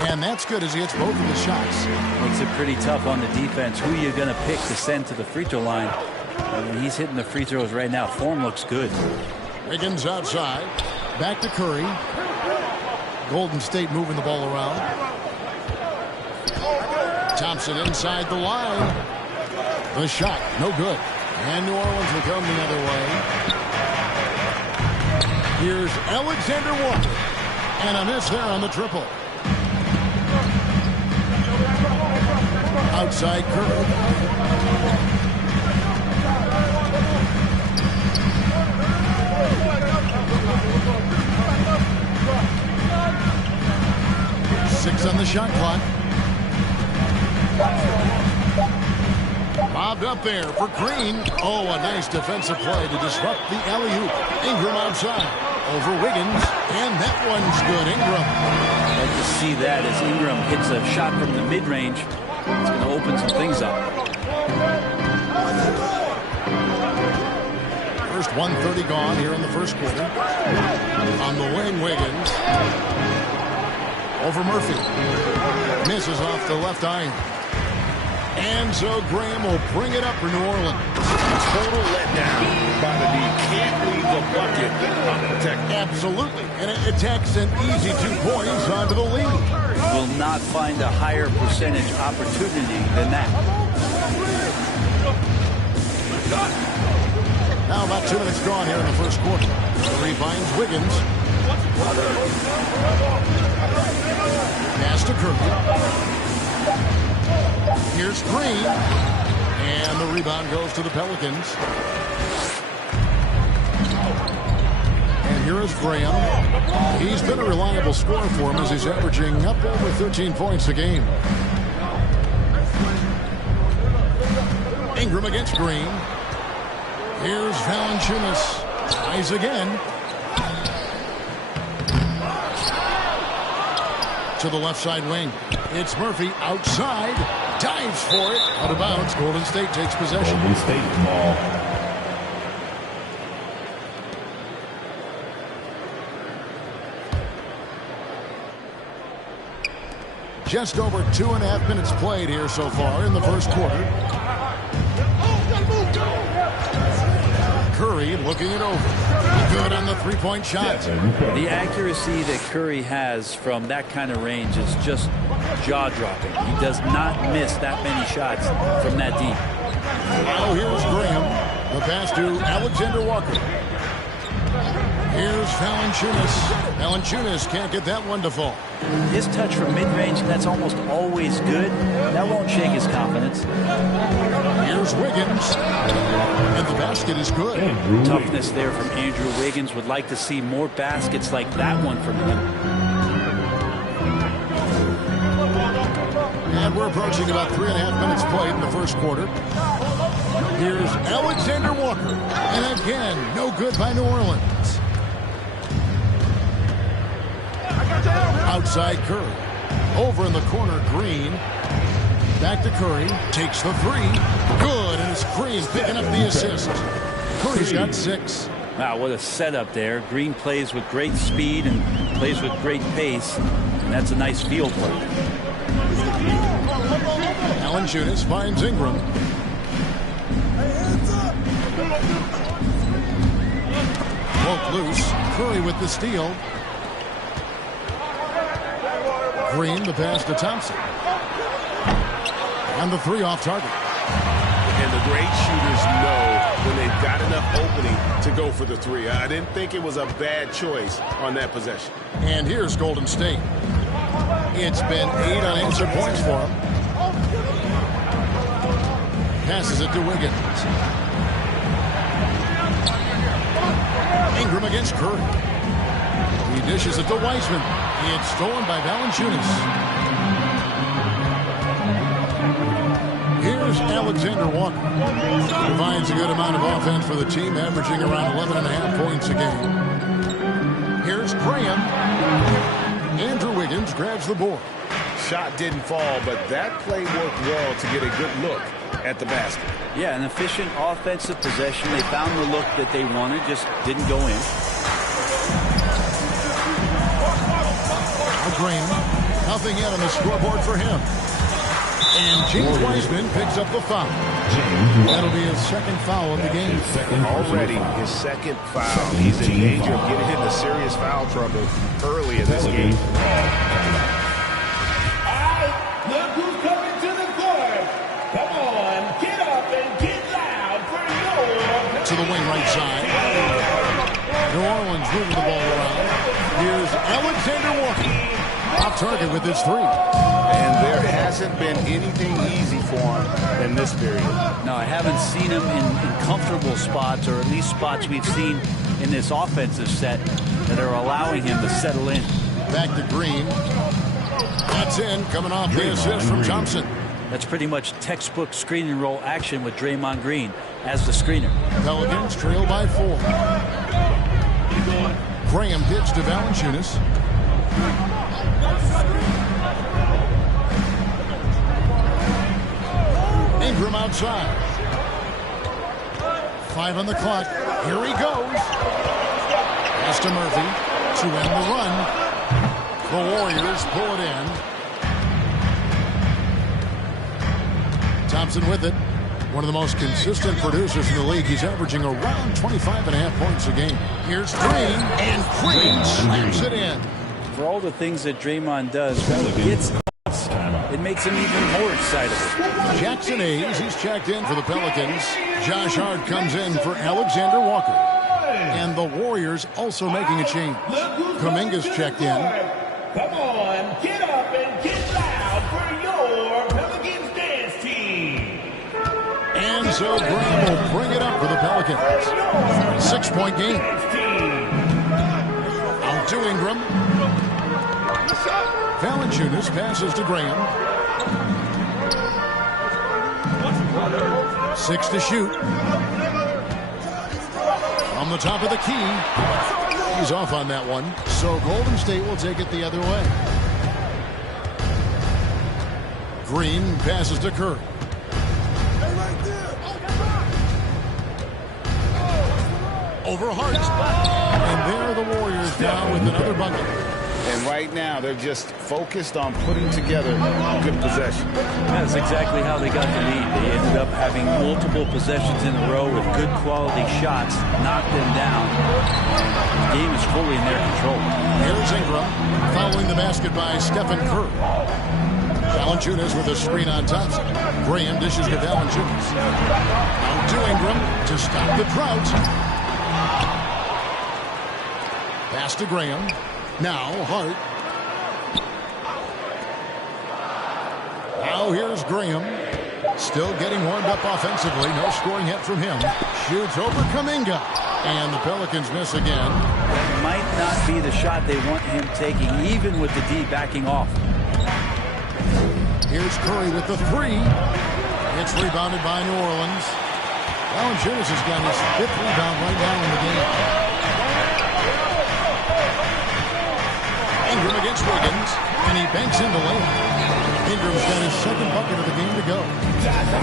And that's good as he hits both of the shots. Makes it pretty tough on the defense. Who you're going to pick to send to the free throw line. I mean, he's hitting the free throws right now. Form looks good. Wiggins outside. Back to Curry. Golden State moving the ball around. Thompson inside the line. The shot, no good. And New Orleans will come the other way. Here's Alexander Walker. And a miss there on the triple. Outside Curry. Six on the shot clock. Bobbed up there for Green. Oh, a nice defensive play to disrupt the alley-oop. Ingram outside. Over Wiggins. And that one's good. Ingram. I'd like to see that as Ingram hits a shot from the mid-range. It's going to open some things up. First 1:30 gone here in the first quarter. On the wing, Wiggins. Over Murphy. Misses off the left iron. And so Graham will bring it up for New Orleans. Total letdown by the D. Can't leave the bucket unprotected. Absolutely. And it attacks an easy 2 points onto the lead. Will not find a higher percentage opportunity than that. Now about 2 minutes gone here in the first quarter. Curry finds Wiggins. Pass to Curry. Here's Green. And the rebound goes to the Pelicans. And here is Graham. He's been a reliable scorer for him as he's averaging up over 13 points a game. Ingram against Green. Here's Valanciunas. Tries again. To the left side wing. It's Murphy outside. Dives for it. Out of bounds. Golden State takes possession. Golden State ball. Just over 2.5 minutes played here so far in the first quarter. Curry looking it over. Good on the three-point shot. The accuracy that Curry has from that kind of range is just jaw-dropping. He does not miss that many shots from that deep. Now here's Graham. The pass to Alexander Walker. Here's Valanciunas. Valanciunas can't get that one to fall. His touch from mid-range, that's almost always good. That won't shake his confidence. Here's Wiggins. And the basket is good. Toughness there from Andrew Wiggins. Would like to see more baskets like that one from him. And we're approaching about 3.5 minutes played in the first quarter. Here's Alexander Walker. And again, no good by New Orleans. Outside Curry. Over in the corner, Green. Back to Curry. Takes the three. Good. And it's Green picking up the assist. Curry's got 6. Wow, what a setup there. Green plays with great speed and plays with great pace. And that's a nice field work. Valanciunas finds Ingram. Broke loose. Curry with the steal. Green, the pass to Thompson. And the three off target. And the great shooters know when they've got enough opening to go for the three. I didn't think it was a bad choice on that possession. And here's Golden State. It's been 8 unanswered points for him. Passes it to Wiggins. Ingram against Curry. He dishes it to Wiseman. It's stolen by Valanciunas. Here's Alexander Walker. Provides a good amount of offense for the team, averaging around 11.5 points a game. Here's Graham. Andrew Wiggins grabs the board. Shot didn't fall, but that play worked well to get a good look at the basket. Yeah, an efficient offensive possession. They found the look that they wanted, just didn't go in. Graham, a nothing yet on the scoreboard for him. And James Wiseman picks up the foul. That'll be his second foul of the game. Already his second foul. He's in danger of getting into serious foul trouble early in this game. Look who's coming to the court. Come on, get up and get loud for your... To the wing right side. New Orleans moving the ball around. Here's Alexander Walker. Off target with his three. And there hasn't been anything easy for him in this period. No, I haven't seen him in comfortable spots, or at least spots we've seen in this offensive set that are allowing him to settle in. Back to Green. That's in, coming off the assist from Thompson. That's pretty much textbook screen and roll action with Draymond Green as the screener. Pelicans trail by 4. Graham pitch to Valanciunas. Ingram outside. 5 on the clock. Here he goes. Pass to Murphy to end the run. The Warriors pull it in. Thompson with it. One of the most consistent producers in the league. He's averaging around 25.5 points a game. Here's Green, and Green slams it in. For all the things that Draymond does, when he gets us, it makes him even more excited. Jackson Hayes, he's checked in for the Pelicans. Josh Hart comes in for Alexander Walker. And the Warriors also making a change. Kuminga's checked in. Come on, get up and get loud for your Pelicans dance team. And so Graham will bring it up for the Pelicans. 6-point game. Out to Ingram. Valanciunas passes to Graham. 6 to shoot. On the top of the key. He's off on that one. So Golden State will take it the other way. Green passes to Curry. Over Hart. And there the Warriors down with another bucket. And right now, they're just focused on putting together good possession. That's exactly how they got the lead. They ended up having multiple possessions in a row with good quality shots, knocked them down. The game is fully in their control. Here's Ingram, following the basket by Stephen Curry. Valanciunas with a screen on Thompson. Graham dishes to Valanciunas. Out to Ingram to stop the drought. Pass to Graham. Now Hart. Now here's Graham. Still getting warmed up offensively. No scoring yet from him. Shoots over Kuminga. And the Pelicans miss again. That might not be the shot they want him taking, even with the D backing off. Here's Curry with the three. It's rebounded by New Orleans. Valanciunas has got his 5th rebound right now in the game. Ingram against Wiggins, and he banks in the lane. Ingram's got his 2nd bucket of the game to go.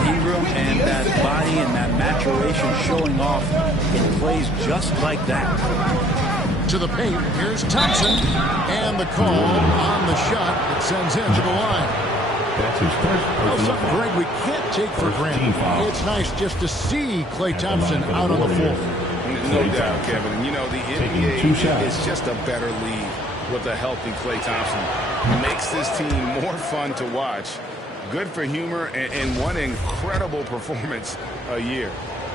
Ingram and that body and that maturation showing off in plays just like that. To the paint, here's Thompson, and the call on the shot that sends him to the line. That's his first personal Something, Greg, we can't take for granted. It's nice just to see Klay Thompson out on the floor. No doubt, Kevin. And you know, the NBA is just a better league with a healthy Klay Thompson. Makes this team more fun to watch. Good for humor and one incredible performance a year.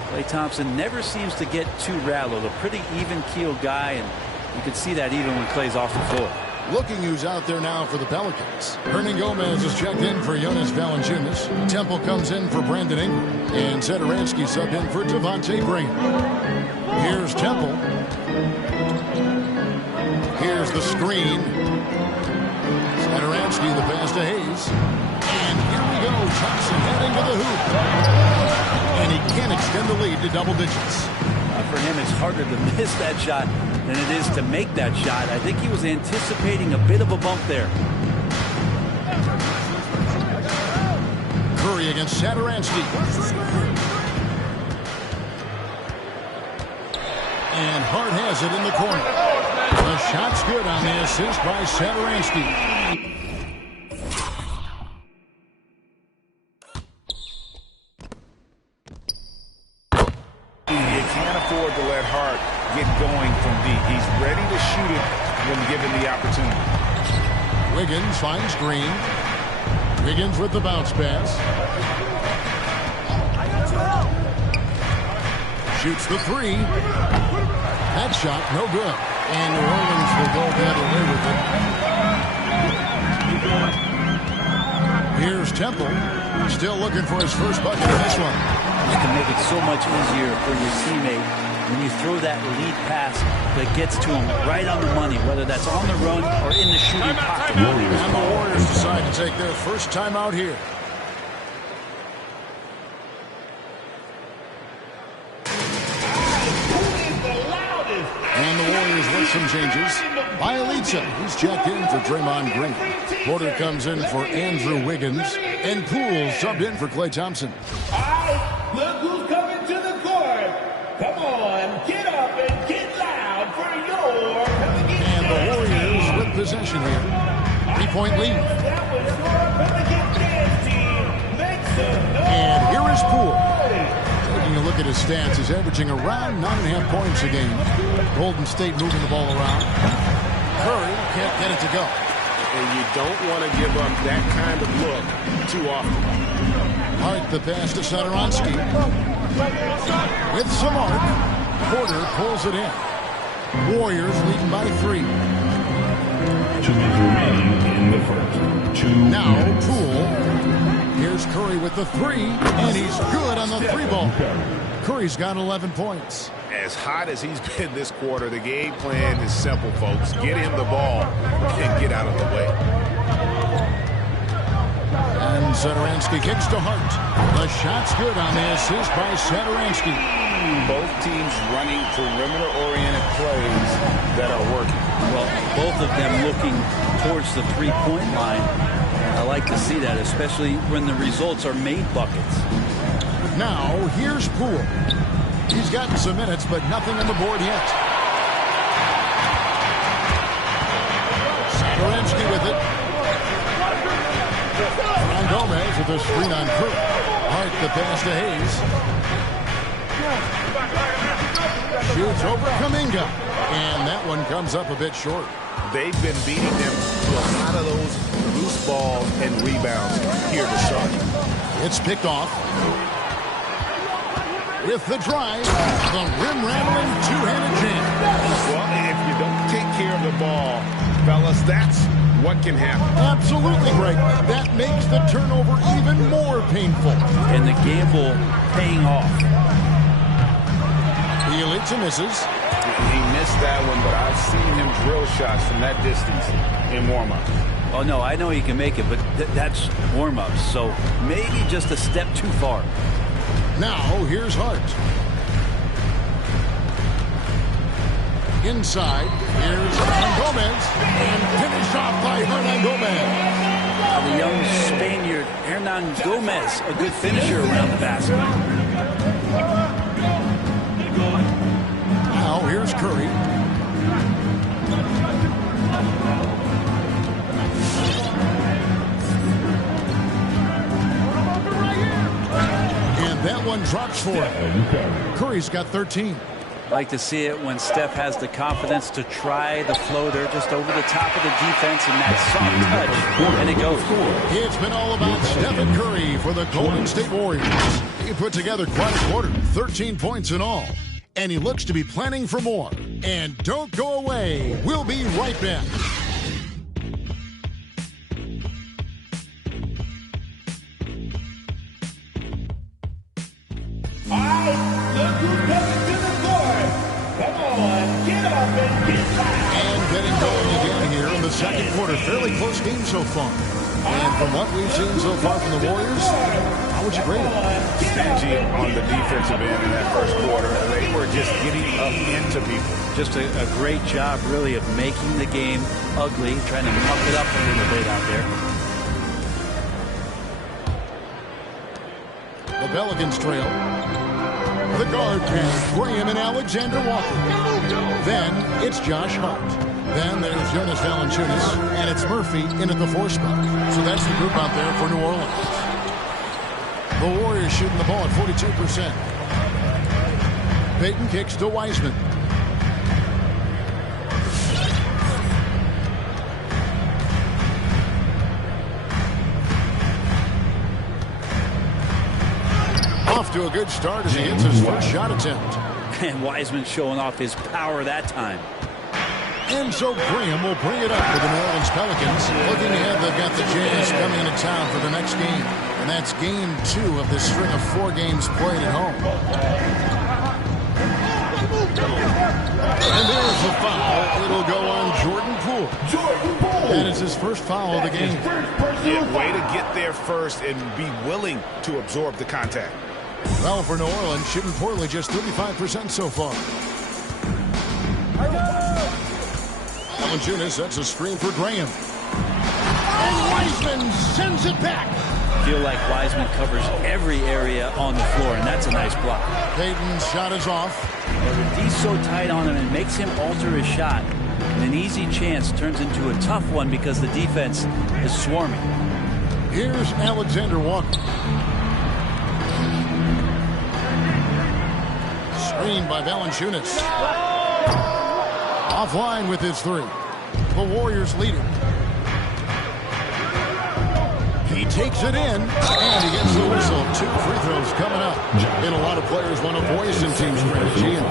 Klay Thompson never seems to get too rattled. A pretty even-keeled guy, and you can see that even when Klay's off the floor. Looking who's out there now for the Pelicans. Hernan Gomez is checked in for Jonas Valanciunas. Temple comes in for Brandon Ingram. And Satoransky subbed in for Devontae Graham. Here's Temple. Here's the screen. Satoransky, the pass to Hayes. And here we go. Thompson heading to the hoop. And he can extend the lead to double digits. For him, it's harder to miss that shot than it is to make that shot. I think he was anticipating a bit of a bump there. Curry against Satoransky. And Hart has it in the corner. The shot's good on the assist by Satoransky. opportunity. Wiggins finds Green. Wiggins with the bounce pass. Shoots the three. That shot, no good. And New Orleans will go the other way with it. Here's Temple. Still looking for his first bucket in this one. It can make it so much easier for your teammate when you throw that lead pass that gets to him right on the money, whether that's on the run or in the shooting pocket. And the Warriors decide to take their first time out here. And the Warriors with some changes. Bielitsa, he's checked in for Draymond Green. Porter comes in for Andrew Wiggins. And Poole subbed in for Klay Thompson. All right, look who's coming to the court. Come on, get up and get loud for your Pelican. And the Warriors with possession here. 3-point lead. And here is Poole. Taking a look at his stats, he's averaging around 9.5 points a game. Golden State moving the ball around. Curry can't get it to go. And you don't want to give up that kind of look too often. Hart the pass to Satoransky. With some arc, Porter pulls it in. Warriors leading by 3. 2 minutes remaining in the first. Now Poole. Here's Curry with the 3, and he's good on the 3-ball. Curry's got 11 points. As hot as he's been this quarter, the game plan is simple, folks. Get him the ball and get out of the way. And Satoransky kicks to Hart. The shot's good on the assist by Satoransky. Both teams running perimeter-oriented plays that are working. Well, both of them looking towards the three-point line. I like to see that, especially when the results are made buckets. Now, here's Poole. He's gotten some minutes, but nothing on the board yet. Satoransky with it. Ron Gomez with a screen on Curry. Hart the pass to Hayes. Shoots over Kuminga. And that one comes up a bit short. They've been beating them to a lot of those loose balls and rebounds here to start. It's picked off. With the drive, the rim-rattling two-handed jam. Well, if you don't take care of the ball, fellas, that's what can happen. Absolutely, Greg. That makes the turnover even more painful. And the gamble paying off. Bielitsa misses. He missed that one, but I've seen him drill shots from that distance in warm-up. Oh, no, I know he can make it, but that's warm-ups, so maybe just a step too far. Now, here's Hart. Inside, here's Gomez. And finished off by Hernangomez. The young Spaniard, Hernan Gomez, a good finisher around the basket. Now, here's Curry. And that one drops for him. Curry's got 13. Like to see it when Steph has the confidence to try the floater just over the top of the defense and that soft touch, and it goes. It's been all about Stephen Curry for the Golden State Warriors. He put together quite a quarter, 13 points in all, and he looks to be planning for more. And don't go away. We'll be right back. All right, look who's coming to the court. Come on, get up and get loud. And getting going again here in the second quarter. Fairly close game so far. And from what we've seen so far from the Warriors, how would you grade it? Stingy on the defensive end in that first quarter. They were just getting up into people. Just a great job, really, of making the game ugly, trying to muck it up a little bit out there. The Pelicans trail. The guard pass, Graham and Alexander Walker. Then it's Josh Hart. Then there's Jonas Valanciunas, and it's Murphy in at the 4 spot. So that's the group out there for New Orleans. The Warriors shooting the ball at 42%. Payton kicks to Wiseman. to a good start as he gets his first shot attempt. And Wiseman showing off his power that time. And so Graham will bring it up for the New Orleans Pelicans. Looking ahead, they've got the Jazz coming into town for the next game. And that's game 2 of this string of 4 games played at home. And there's the foul. It'll go on Jordan Poole. That is his first foul of the game. Yeah, way to get there first and be willing to absorb the contact. Well, for New Orleans, shooting poorly, just 35% so far. Valanciunas sets a screen for Graham. And Wiseman sends it back. Feel like Wiseman covers every area on the floor, and that's a nice block. Payton's shot is off. But the D's so tight on him, it makes him alter his shot. And an easy chance turns into a tough one because the defense is swarming. Here's Alexander Walker. Screen by Valanciunas. Offline with his 3. The Warriors lead it. He takes it in, and he gets the whistle. 2 free throws coming up. And a lot of players want a voice in team strategy. And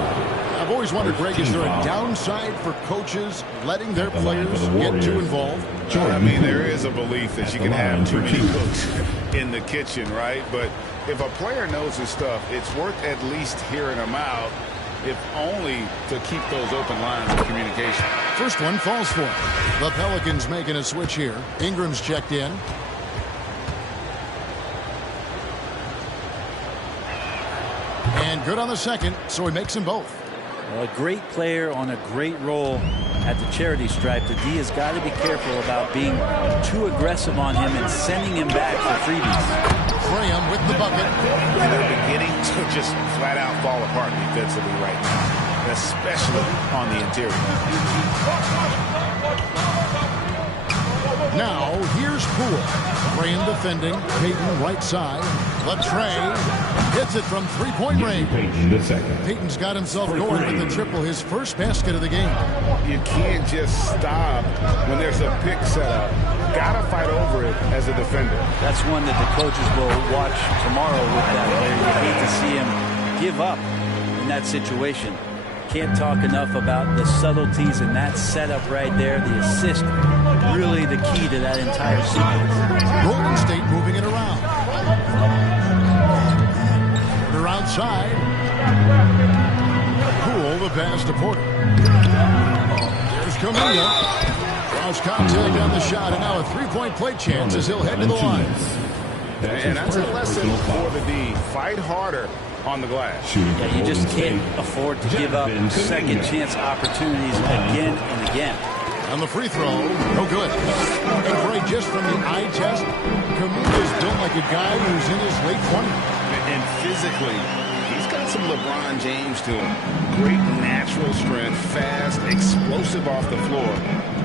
I've always wondered, Greg, is there a downside for coaches letting their players get too involved? I mean, there is a belief that you can have too many cooks in the kitchen, right? But if a player knows his stuff, it's worth at least hearing him out, if only to keep those open lines of communication. First one falls for him. The Pelicans making a switch here. Ingram's checked in. And good on the second, so he makes them both. Well, a great player on a great role at the charity stripe. The D has got to be careful about being too aggressive on him and sending him back for freebies. Graham with the bucket. They're beginning to just flat out fall apart defensively right now, especially on the interior. Now, here's Poole. Graham defending. Payton right side. Latrey hits it from 3-point range. Payton's got himself going with the triple, his first basket of the game. You can't just stop when there's a pick set up. Gotta fight over it as a defender. That's one that the coaches will watch tomorrow with that player. You hate to see him give up in that situation. Can't talk enough about the subtleties in that setup right there. The assist, really the key to that entire sequence. Golden State moving it around. Porter outside. Poole, the pass to Porter. There's Camilla. Draws contact on the shot, and now a 3-point play chance as he'll head to the line. And that's a lesson for the D. Fight harder on the glass. Yeah, you just can't afford to give up second chance opportunities again and again. On the free throw, no good. And Greg, just from the eye test, Camilla's built like a guy who's in his late 20s. And physically, he's got some LeBron James to him. Great natural strength, fast, explosive off the floor.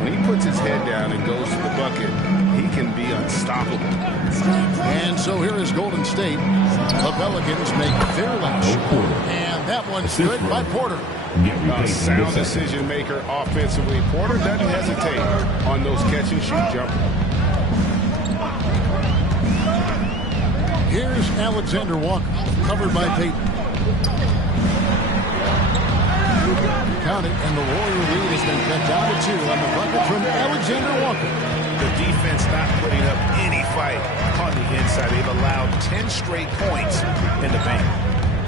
When he puts his head down and goes to the bucket, he can be unstoppable. And so here is Golden State. The Pelicans make their last shot. And that one's good by Porter. A sound decision maker offensively. Porter doesn't hesitate on those catch and shoot jumpers. Here's Alexander Walker, covered by Payton. Count it, and the Warrior lead has been cut down to 2 on the bucket from Alexander Walker. The defense not putting up any fight on the inside. They've allowed 10 straight points in the paint.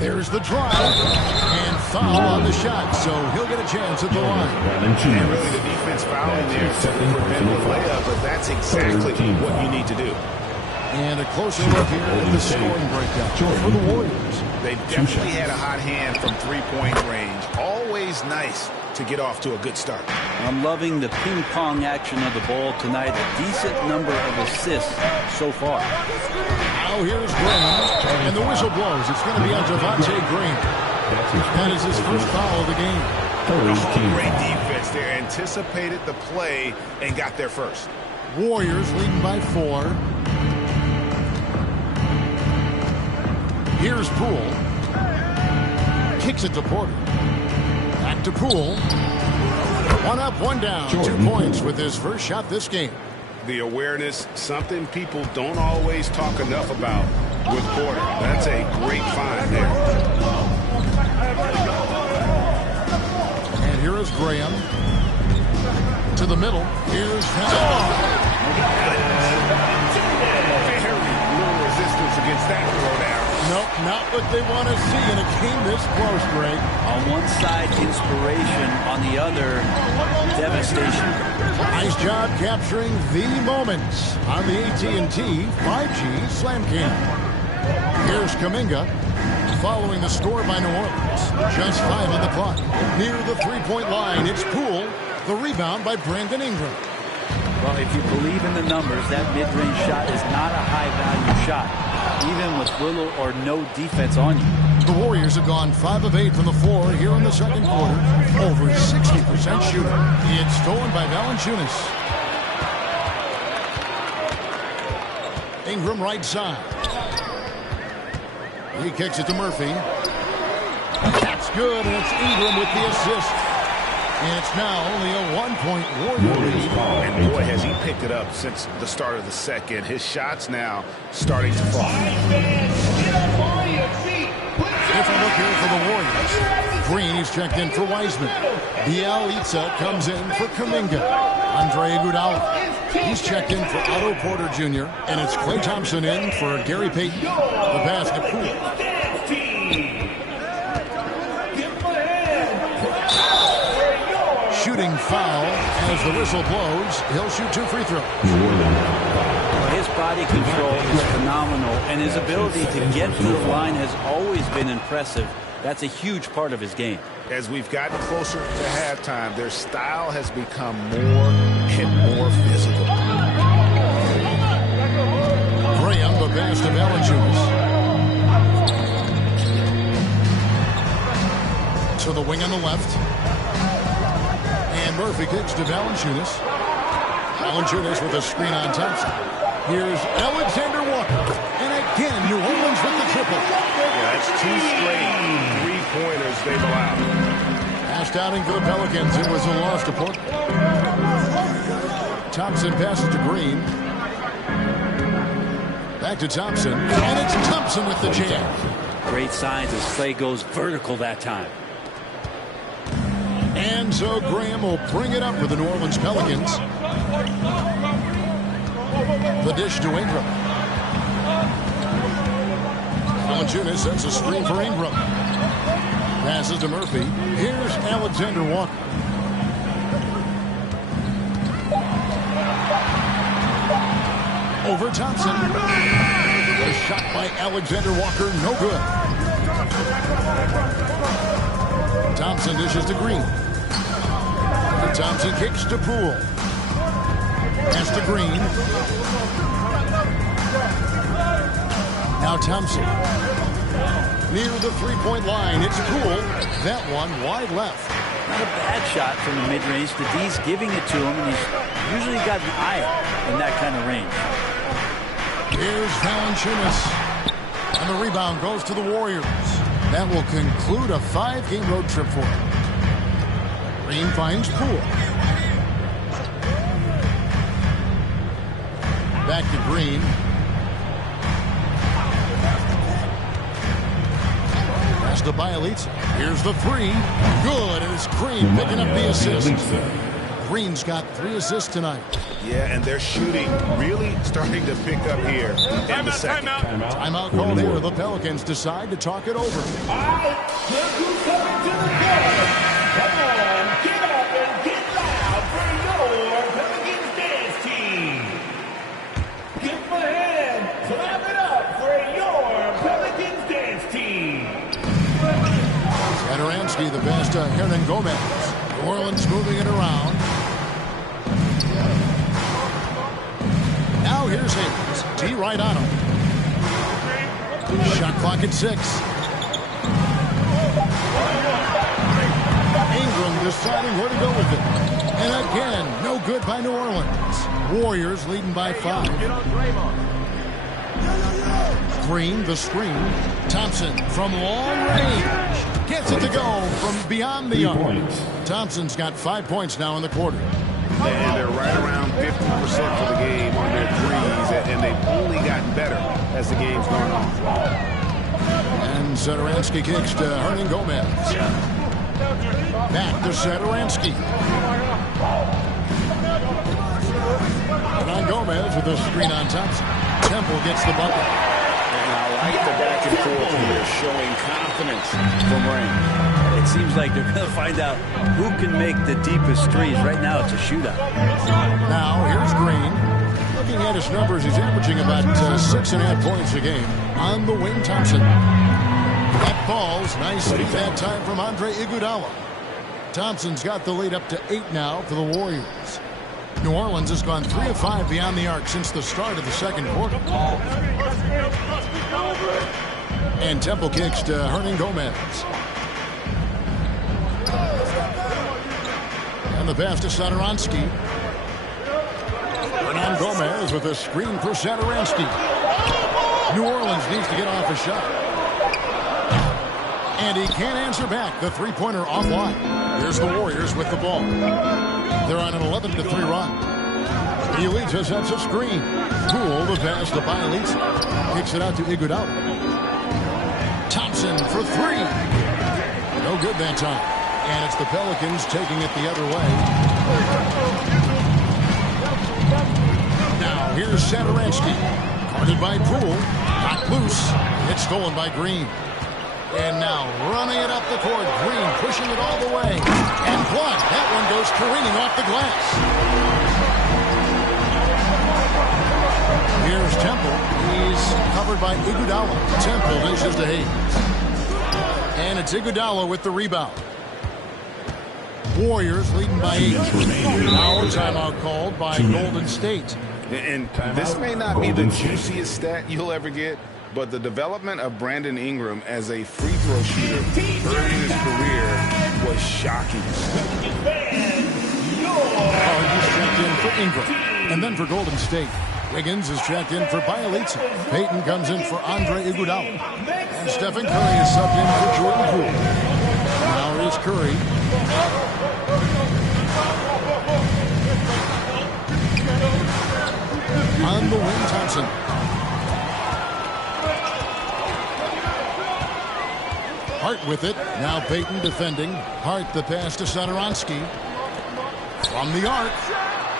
There's the drive, and foul on the shot, so he'll get a chance at the line. And really the defense fouling there to prevent the layup, but that's exactly what you need to do. And a closer look here at the scoring breakdown for the Warriors. They've definitely had a hot hand from 3-point range. Always nice to get off to a good start. I'm loving the ping-pong action of the ball tonight. A decent number of assists so far. Now here's Graham, and the whistle blows. It's going to be on Javonte Green. That is his first foul of the game. Great defense there. Anticipated the play and got there first. Warriors leading by 4. Here's Poole. Kicks it to Porter. Back to Poole. 1 up, 1 down. 2 points with his first shot this game. The awareness, something people don't always talk enough about. with Porter. That's a great find there. And here is Graham. To the middle. Here's Very little resistance against that throwdown. Nope, not what they want to see in a game this close, Greg. On one side, inspiration. On the other, devastation. Nice job capturing the moments on the AT&T 5G Slam Cam. Here's Kuminga following the score by New Orleans. Just 5 on the clock. Near the three-point line, it's Poole. The rebound by Brandon Ingram. Well, if you believe in the numbers, that mid-range shot is not a high-value shot, even with little or no defense on you. The Warriors have gone 5 of 8 from the floor here in the second quarter. Over 60% shooting. It's stolen by Valanciunas. Ingram right side. He kicks it to Murphy. That's good, and it's Ingram with the assist. And it's now only a 1-point Warrior lead. And boy, has he picked it up since the start of the second. His shots now starting to fall. Different look here for the Warriors. Green, he's checked in for Wiseman. Bielitsa comes in for Kuminga. Andre Iguodala. He's checked in for Otto Porter Jr. And it's Klay Thompson in for Gary Payton. The pass to Poole. Shooting foul as the whistle blows. He'll shoot 2 free throws. His body control is phenomenal, and his ability to get to the line has always been impressive. That's a huge part of his game. As we've gotten closer to halftime, their style has become more and more physical. Graham, the pass to Valanciunas. To the wing on the left. And Murphy kicks to Valanciunas. Valanciunas with a screen on Thompson. Here's Alexander Walker. And again, New Orleans with the triple. Yeah, that's 2 straight three-pointers they've allowed. Passed outing for the Pelicans. It was a loss to Portland. Thompson passes to Green. Back to Thompson. And it's Thompson with the jam. Great signs as Klay goes vertical that time. And so Graham will bring it up for the New Orleans Pelicans. The dish to Ingram. Valanciunas sets a screen for Ingram. Passes to Murphy. Here's Alexander Walker. Over Thompson. A shot by Alexander Walker, no good. Thompson dishes to Green. Thompson kicks to Poole. Pass to Green. Now Thompson. Near the three-point line, it's Poole. That one wide left. Not a bad shot from the mid-range. The D's giving it to him, and he's usually got an eye in that kind of range. Here's Valanciunas. And the rebound goes to the Warriors. That will conclude a 5-game road trip for him. Green finds Poole. Back to Green. Pass to Bielitsa. Here's the 3. Good, and it's Green picking up the assist. Green's got 3 assists tonight. Yeah, and their shooting really starting to pick up here in the second. Timeout called here. The Pelicans decide to talk it over. All right, look who's coming to the court. Come on, get up and get loud for your Pelicans dance team. Give them a hand, clap it up for your Pelicans dance team. Satoransky, the pass to Hernan Gomez. New Orleans moving it around. Now here's Hayes. T right on him. Shot clock at 6. Ingram deciding where to go with it. And again, no good by New Orleans. Warriors leading by 5. Green, the screen. Thompson from long range. Gets it to go from beyond the arc. Thompson's got 5 points now in the quarter. And they're right around 50% for the game on their threes, and they've only gotten better as the game's going on. And Satoransky kicks to Hernan Gomez. Back to Satoransky. Hernan Gomez with a screen on Thompson. Temple gets the bucket. And I like the back and forth here, showing confidence from Rain. It seems like they're going to find out who can make the deepest threes. Right now, it's a shootout. Now, here's Green. Looking at his numbers, he's averaging about 6.5 points a game. On the wing, Thompson. That falls. Nice lead that time from Andre Iguodala. Thompson's got the lead up to 8 now for the Warriors. New Orleans has gone 3 of 5 beyond the arc since the start of the second quarter. And Temple kicks to Hernan Gomez. And the pass to Satoransky. Hernan Gomez with a screen for Satoransky. New Orleans needs to get off a shot. And he can't answer back. The three-pointer offline. Here's the Warriors with the ball. They're on an 11-3 run. He leads us at the screen. Poole, the pass to Bielitsa. Kicks it out to Iguodala. Thompson for 3. No good that time. And it's the Pelicans taking it the other way. Now here's Satoransky. Guarded by Poole. Got loose. It's stolen by Green. And now running it up the court. Green pushing it all the way. And blocked. That one goes careening off the glass. Here's Temple. He's covered by Iguodala. Temple dishes to Hayes. And it's Iguodala with the rebound. Warriors leading by 8. Now a timeout called by Golden State. And this may not be the juiciest stat you'll ever get, but the development of Brandon Ingram as a free throw shooter early in his career was shocking. He's checked in for Ingram. And then for Golden State, Wiggins is checked in for Bielitsa. Payton comes in for Andre Iguodala. And Stephen Curry is subbed in for Jordan Poole. Now here's Curry. On the wing, Thompson. Hart with it. Now Payton defending. Hart the pass to Satoransky. From the arc.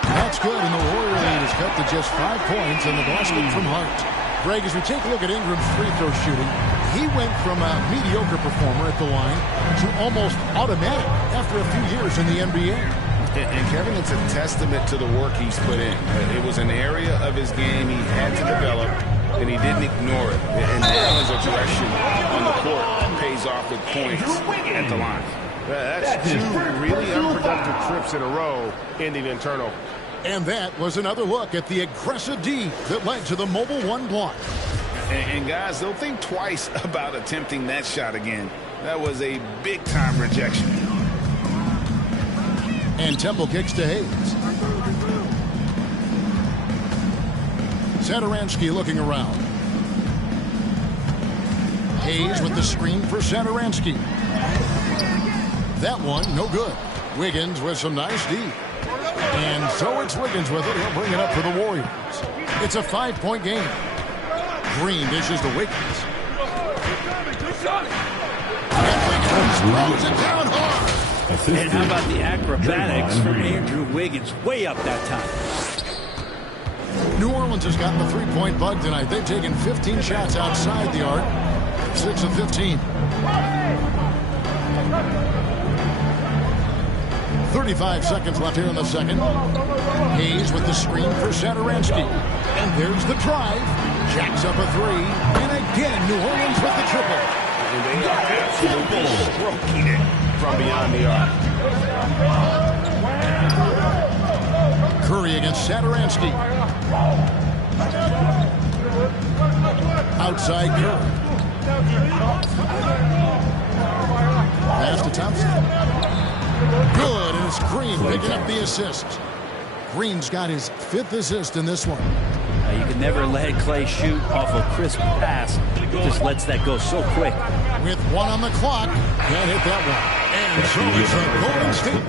That's good, and the Warrior lead is cut to just 5 points in the basket from Hart. Greg, as we take a look at Ingram's free throw shooting, he went from a mediocre performer at the line to almost automatic after a few years in the NBA. And Kevin, it's a testament to the work he's put in. It was an area of his game he had to develop, and he didn't ignore it. And now his aggression on the court pays off with points at the line. That's 2 really unproductive trips in a row, ending in turnover. And that was another look at the aggressive D that led to the mobile 1 block. And guys, they'll think twice about attempting that shot again. That was a big-time rejection. And Temple kicks to Hayes. Satoransky looking around. Hayes with the screen for Satoransky. That one, no good. Wiggins with some nice D. And so it's Wiggins with it. He'll bring it up for the Warriors. It's a 5-point game. Green dishes to Wiggins. And Wiggins throws it down hard. And how about the acrobatics from Andrew Wiggins? Way up that time. New Orleans has gotten the 3-point bug tonight. They've taken 15 shots outside the arc. 6 of 15. 35 seconds left here in the second. Hayes with the screen for Satoransky. And there's the drive. Jacks up a 3. And again, New Orleans with the triple. And they are absolutely stroking it from beyond the arc. Curry against Satoransky. Outside Curry. Pass to Thompson. Good, and it's Green picking up the assist. Green's got his 5th assist in this one. You can never let Clay shoot off a crisp pass. He just lets that go so quick. With 1 on the clock, can't hit that one. And so it's a Golden State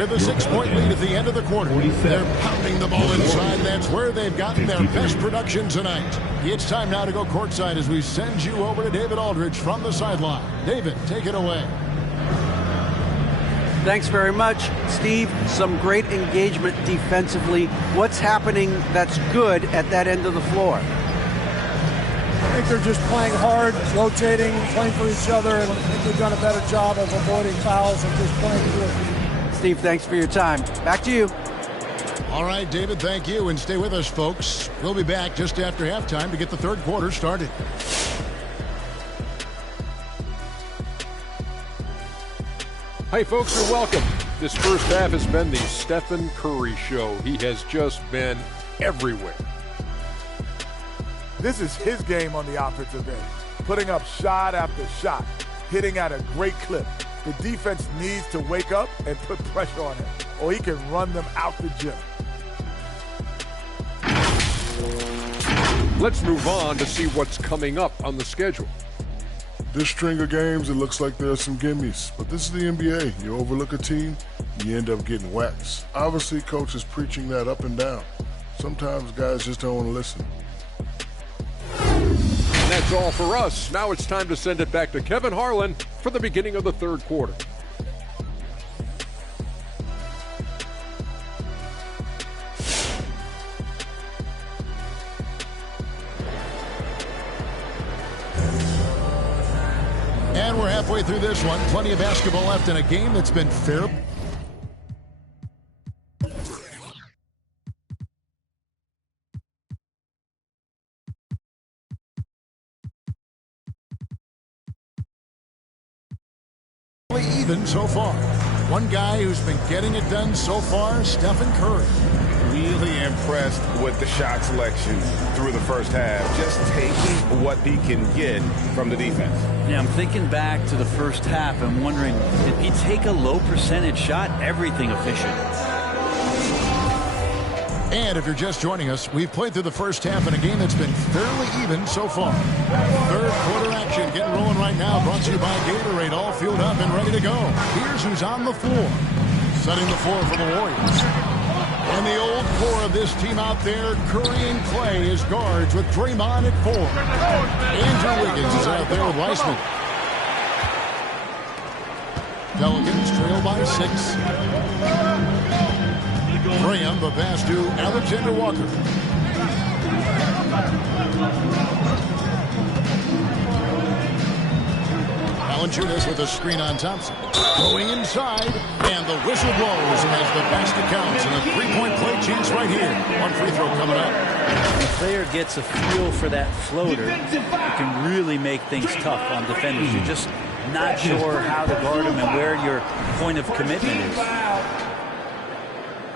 with a 6-point lead at the end of the quarter. They're pounding the ball inside. That's where they've gotten their best production tonight. It's time now to go courtside as we send you over to David Aldridge from the sideline. David, take it away. Thanks very much, Steve. Some great engagement defensively. What's happening that's good at that end of the floor? I think they're just playing hard, rotating, playing for each other, and I think they've done a better job of avoiding fouls and just playing good. Steve, thanks for your time. Back to you. All right, David, thank you, and stay with us, folks. We'll be back just after halftime to get the third quarter started. Hi, folks, and welcome. This first half has been the Stephen Curry show. He has just been everywhere. This is his game on the offensive end, putting up shot after shot, hitting at a great clip. The defense needs to wake up and put pressure on him, or he can run them out the gym. Let's move on to see what's coming up on the schedule. This string of games, it looks like there are some gimmies, but this is the NBA. You overlook a team, you end up getting waxed. Obviously, coach is preaching that up and down. Sometimes guys just don't want to listen. And that's all for us. Now it's time to send it back to Kevin Harlan for the beginning of the third quarter. And we're halfway through this one. Plenty of basketball left in a game that's been fair. Even so far. One guy who's been getting it done so far, Stephen Curry. Really impressed with the shot selection through the first half. Just taking what he can get from the defense. Yeah, I'm thinking back to the first half. I'm wondering, did he take a low percentage shot? Everything efficient. And if you're just joining us, we've played through the first half in a game that's been fairly even so far. Third quarter action getting rolling right now, brought to you by Gatorade, all fueled up and ready to go. Here's who's on the floor. Setting the floor for the Warriors. And the old core of this team out there, Curry and Clay as guards with Draymond at 4. Andrew Wiggins is out there with Weissman. Pelicans trail by 6. Graham, the pass to Alexander Walker. Valanciunas with a screen on Thompson. Going inside, and the whistle blows as the basket counts, and a three-point play chance right here. One free throw coming up. When a player gets a feel for that floater, it can really make things tough on defenders. You're just not sure how to guard them and where your point of commitment is.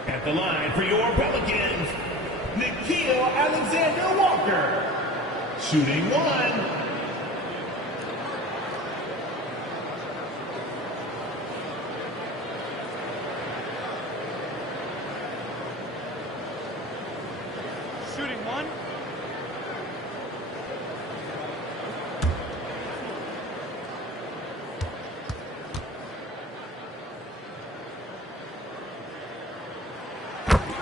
At the line for your Pelicans, Nickeil Alexander-Walker. Shooting 1. Shooting 1.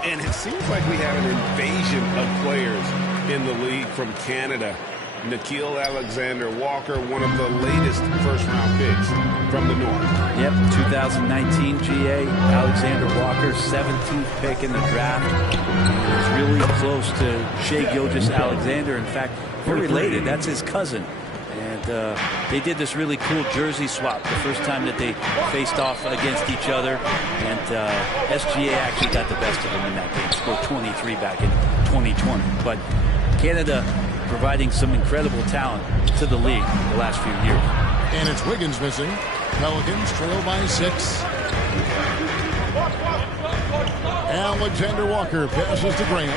And it seems like we have an invasion of players in the league from Canada. Nickeil Alexander-Walker, one of the latest first-round picks from the North. Yep, 2019 GA, Alexander-Walker, 17th pick in the draft. He was really close to Shai Gilgeous-Alexander. In fact, they're related. That's his cousin. And they did this really cool jersey swap the first time that they faced off against each other. And SGA actually got the best of them in that game. Scored 23 back in 2020. But Canada providing some incredible talent to the league the last few years. And it's Wiggins missing. Pelicans trail by 6. Alexander Walker passes to Graham.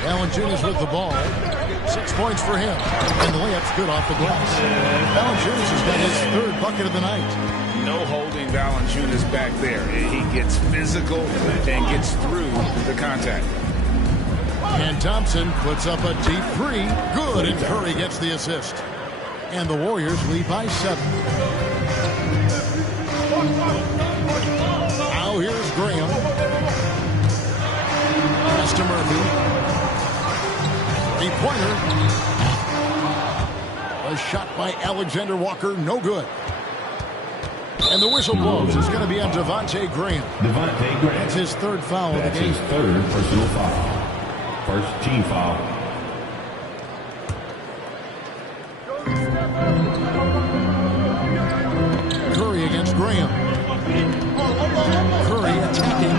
Valanciunas with the ball. 6 points for him. And the layup's good off the glass. Valanciunas has got his third bucket of the night. No holding Valanciunas back there. He gets physical and gets through the contact. And Thompson puts up a deep 3. Good, and Curry gets the assist. And the Warriors lead by 7. three-pointer. A shot by Alexander Walker, no good. And the whistle blows. It's going to be on Devontae Graham. Devontae Graham. That's his third foul of the game. His third personal foul. First team foul. Curry against Graham. Curry attacking.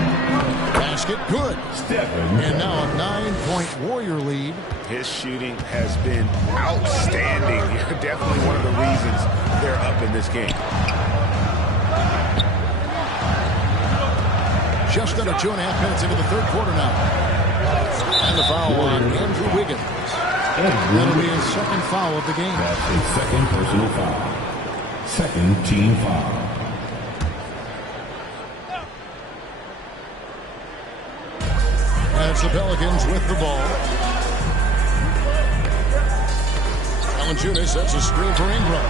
Basket good. And now a 9-point Warrior lead. His shooting has been outstanding. Definitely one of the reasons they're up in this game. Just under 2.5 minutes into the third quarter now. And the foul on Andrew Wiggins. That'll be his second foul of the game. That's his second personal foul. Second team foul. As the Pelicans with the ball. Valanciunas sets a screen for Ingram.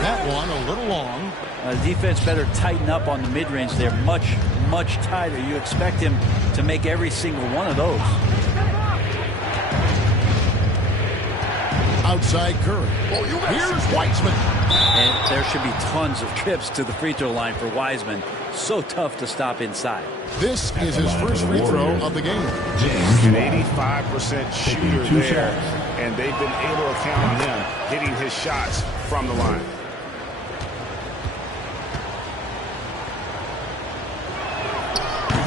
That one a little long. The defense better tighten up on the mid-range. They're much, much tighter. You expect him to make every single one of those. Outside Curry. Here's Wiseman. And there should be tons of trips to the free throw line for Wiseman. So tough to stop inside. This is his first free throw of the game. An 85% shooter there, and they've been able to count on him hitting his shots from the line.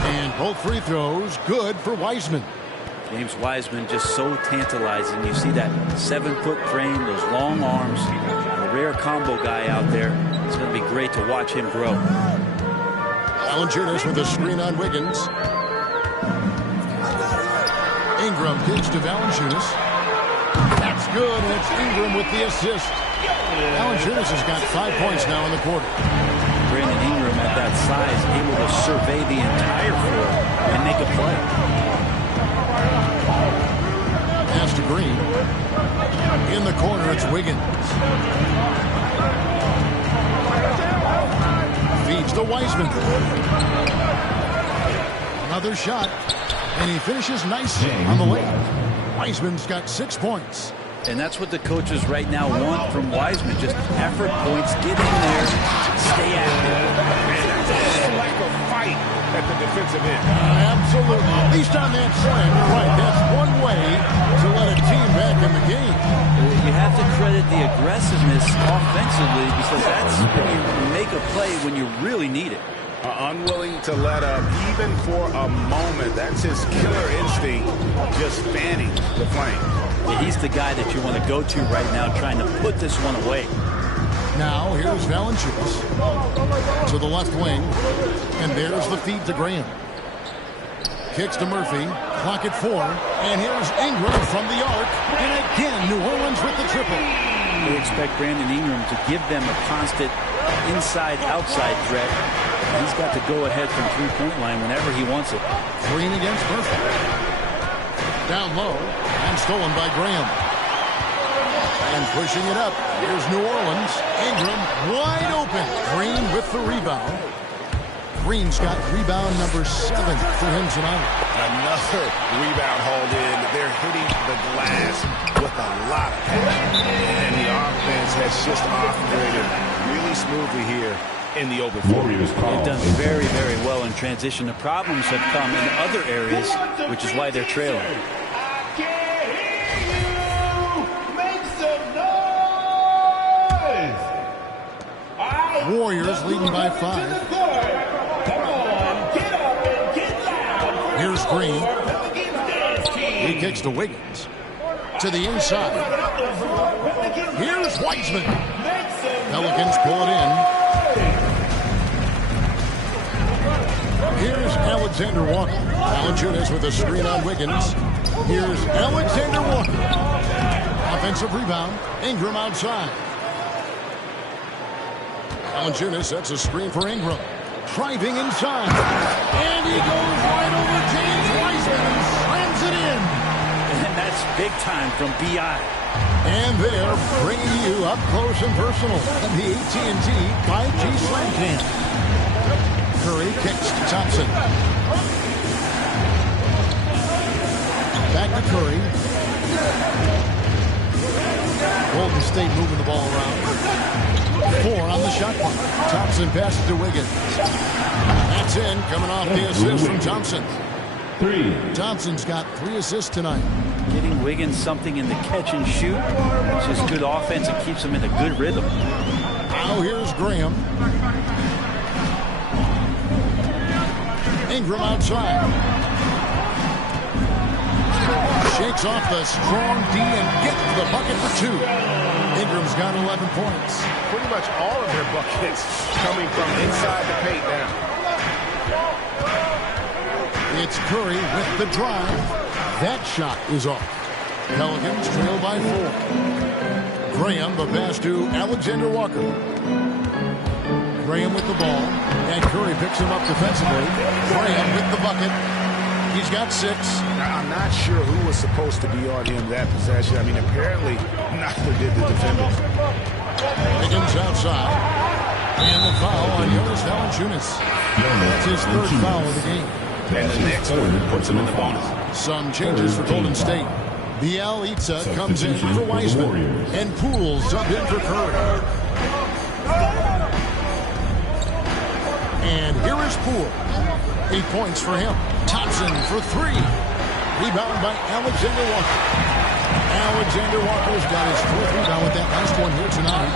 And both free throws good for Wiseman. James Wiseman just so tantalizing. You see that 7-foot frame, those long arms, a rare combo guy out there. It's going to be great to watch him grow. Valanciunas with a screen on Wiggins. Ingram gives to Valanciunas. That's good, and it's Ingram with the assist. Valanciunas has got 5 points now in the quarter. Brandon Ingram at that size, able to survey the entire floor and make a play. Pass to Green. In the corner, it's Wiggins. Feeds to Wiseman. Another shot, and he finishes nicely on the layup. Wiseman's got 6 points. And that's what the coaches right now want from Wiseman. Just effort points, get in there, stay active. It's like a fight at the defensive end. Absolutely. At least on that slam, you're right. That's one way to let a team back in the game. You have to credit the aggressiveness offensively because that's when you make a play when you really need it. Unwilling to let up even for a moment. That's his killer instinct, just fanning the flame. Yeah, he's the guy that you want to go to right now, trying to put this one away. Now here's Valanciunas to the left wing, and there's the feed to Graham. Kicks to Murphy, clock at 4, and here's Ingram from the arc, and again New Orleans with the triple. They expect Brandon Ingram to give them a constant inside-outside threat. He's got to go ahead from three-point line whenever he wants it. Green against Murphy. Down low, and stolen by Graham. And pushing it up, here's New Orleans. Ingram wide open. Green with the rebound. Green's got rebound number 7 for him tonight. Another rebound hauled in. They're hitting the glass with a lot of passion. And the offense has just operated really smoothly here in the open floor. They've done very, very well in transition. The problems have come in other areas, which is why they're trailing. Warriors leading by 5. Here's Green. He kicks to Wiggins. To the inside. Here's Wiseman. Pelicans pull it in. Here's Alexander Walker. Valanciunas with a screen on Wiggins. Here's Alexander Walker. Offensive rebound. Ingram outside. Valanciunas sets a screen for Ingram. Driving inside. And he goes right over James Wiseman and slams it in. And that's big time from B.I. And they're bringing you up close and personal on the AT&T 5G Slam Cam. Curry kicks to Thompson. Back to Curry. Golden State moving the ball around. 4 on the shot clock. Thompson passes to Wiggins. That's in, coming off the assist from Thompson. 3. Thompson's got 3 assists tonight. Getting Wiggins something in the catch and shoot. It's just good offense and keeps him in a good rhythm. Now here's Graham. Ingram outside. Shakes off the strong D and gets the bucket for 2. Ingram's got 11 points. Pretty much all of their buckets coming from inside the paint now. It's Curry with the drive. That shot is off. Pelicans trail by 4. Graham, the pass to Alexander Walker. Graham with the ball, and Curry picks him up defensively. Graham with the bucket. He's got 6. I'm not sure who was supposed to be on him that possession. I mean, apparently neither did the defenders. Wiggins outside. And the foul on Jonas Valanciunas. That's his 3rd foul of the game. And the next one puts him in the bonus. Some changes for Golden State. Bielitsa comes in for Wiseman. And Poole subbed in for Curry. And here is Poole. 8 points for him. Thompson for 3. Rebound by Alexander Walker. Alexander Walker's got his 4th rebound with that last one here tonight.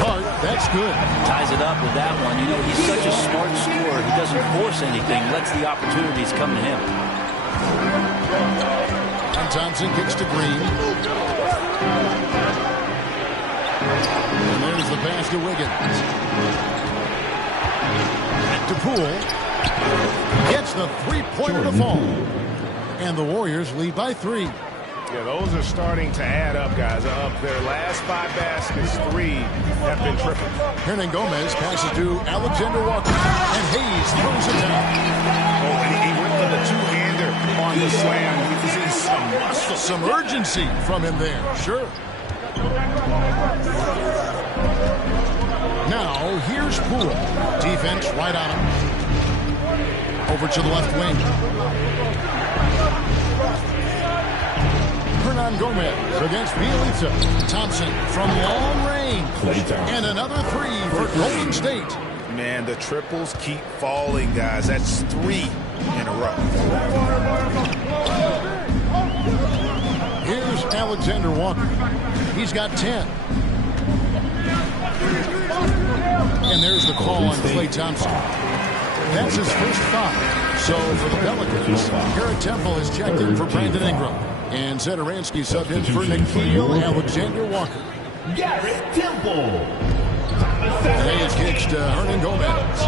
Hart, that's good. Ties it up with that one. You know, he's such a smart scorer. He doesn't force anything. Lets the opportunities come to him. And Thompson kicks to Green. And there's the pass to Wiggins. Back to Poole. Gets the 3-pointer to fall. And the Warriors lead by 3. Yeah, those are starting to add up, guys. Up their last 5 baskets, 3 have been tripled. Hernan Gomez passes to Alexander Walker. And Hayes throws it down. Oh, and he went for the 2-hander on the slam. Using some muscle. Some urgency from him there, sure. Now, here's Poole. Defense right on him. Over to the left wing. Hernan Gomez against Bielitsa. Thompson from long range. And another 3 for Golden State. Man, the triples keep falling, guys. That's 3 in a row. Here's Alexander Walker. He's got 10. And there's the call on Klay Thompson. That's his first foul. So for the Pelicans, Garrett Temple is checked in for Brandon Ingram. And Zedaransky subbed in for Nickeil Alexander-Walker. Garrett Temple. And Hayes kicks to Hernan Gomez.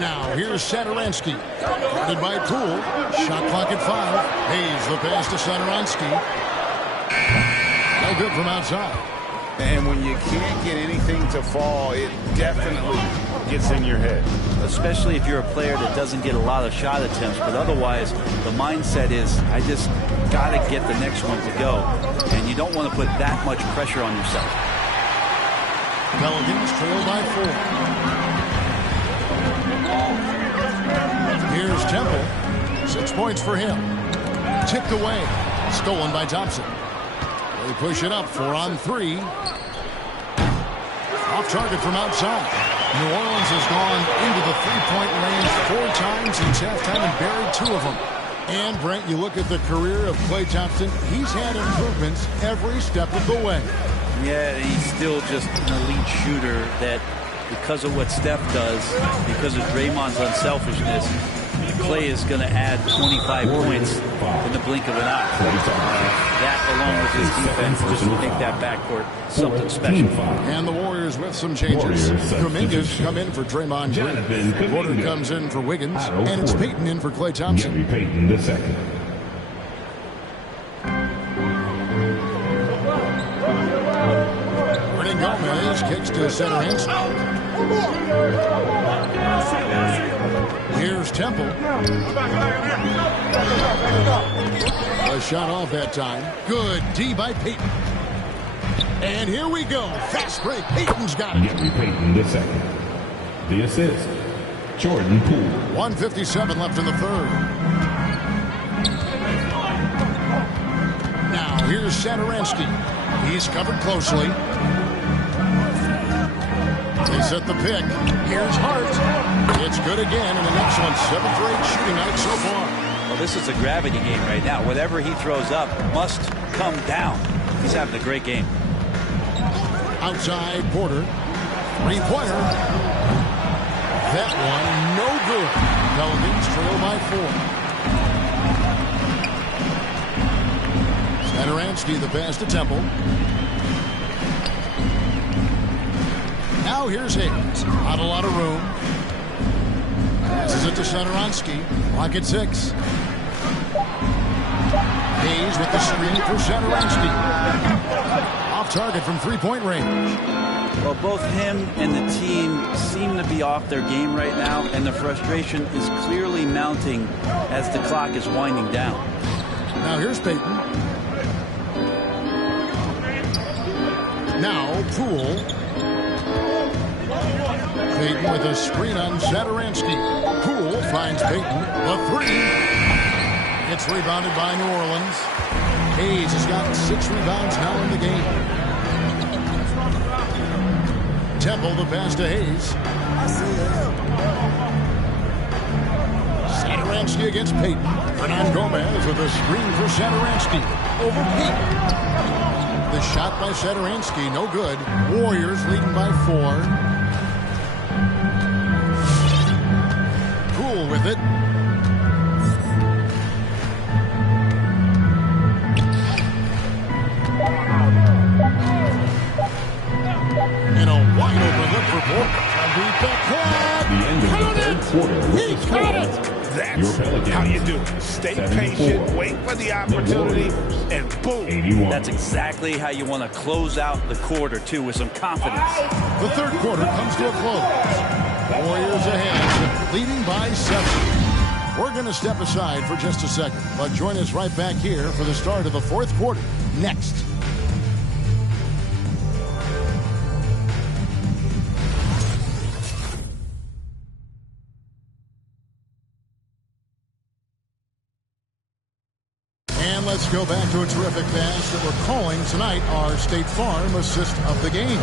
Now here's Zedaransky. Guarded by Poole. Shot clock at 5. Hayes the pass to Zedaransky. No good from outside. And when you can't get anything to fall, it definitely gets in your head. Especially if you're a player that doesn't get a lot of shot attempts. But otherwise, the mindset is, I just got to get the next one to go. And you don't want to put that much pressure on yourself. Pelicans trail by 4. Here's Temple. 6 points for him. Tipped away. Stolen by Thompson. They push it up. 4 on 3. Off target from outside. New Orleans has gone into the 3-point range 4 times since halftime and buried 2 of them. And, Brent, you look at the career of Klay Thompson, he's had improvements every step of the way. Yeah, he's still just an elite shooter that, because of what Steph does, because of Draymond's unselfishness, Klay is going to add 25 points in the blink of an eye. That, along with his defense, just make that backcourt something special. And the Warriors with some changes. Kuminga's come in for Draymond Green. Porter comes in for Wiggins. And it's Payton in for Klay Thompson. Gary Payton the second. Hernan Gomez kicks to center inside. Here's Temple. A shot off that time. Good D by Payton. And here we go. Fast break. Payton's got it. Gary Payton the second. The assist, Jordan Poole. 1:57 left in the third. Now here's Satoransky. He's covered closely. They set the pick. Here's Hart. It's good again, and an excellent 7th for 8 shooting night so far. Well, this is a gravity game right now. Whatever he throws up must come down. He's having a great game. Outside Porter. 3-pointer. That one, no good. Pelicans trail by 4. Satoransky, the pass to Temple. Now here's Hayes. Not a lot of room. Passes it to Satoransky. Clock at 6. Hayes with the screen for Satoransky. Off target from 3-point range. Well, both him and the team seem to be off their game right now, and the frustration is clearly mounting as the clock is winding down. Now here's Payton. Now Poole. Payton with a screen on Satoransky. Poole finds Payton. The 3. It's rebounded by New Orleans. Hayes has got 6 rebounds now in the game. Temple, the pass to Hayes. Satoransky against Payton. Hernan Gomez with a screen for Satoransky. Over Payton. The shot by Satoransky, no good. Warriors leading by 4. Poole with it. And a wide open look for Porter. The end of the third quarter with the score. That's how you do it. Stay patient, wait for the opportunity, and boom. 81. That's exactly how you want to close out the quarter, too, with some confidence. The third quarter comes to a close. Warriors ahead, leading by 7. We're going to step aside for just a second, but join us right back here for the start of the fourth quarter next. And let's go back to a terrific pass that we're calling tonight our State Farm assist of the game.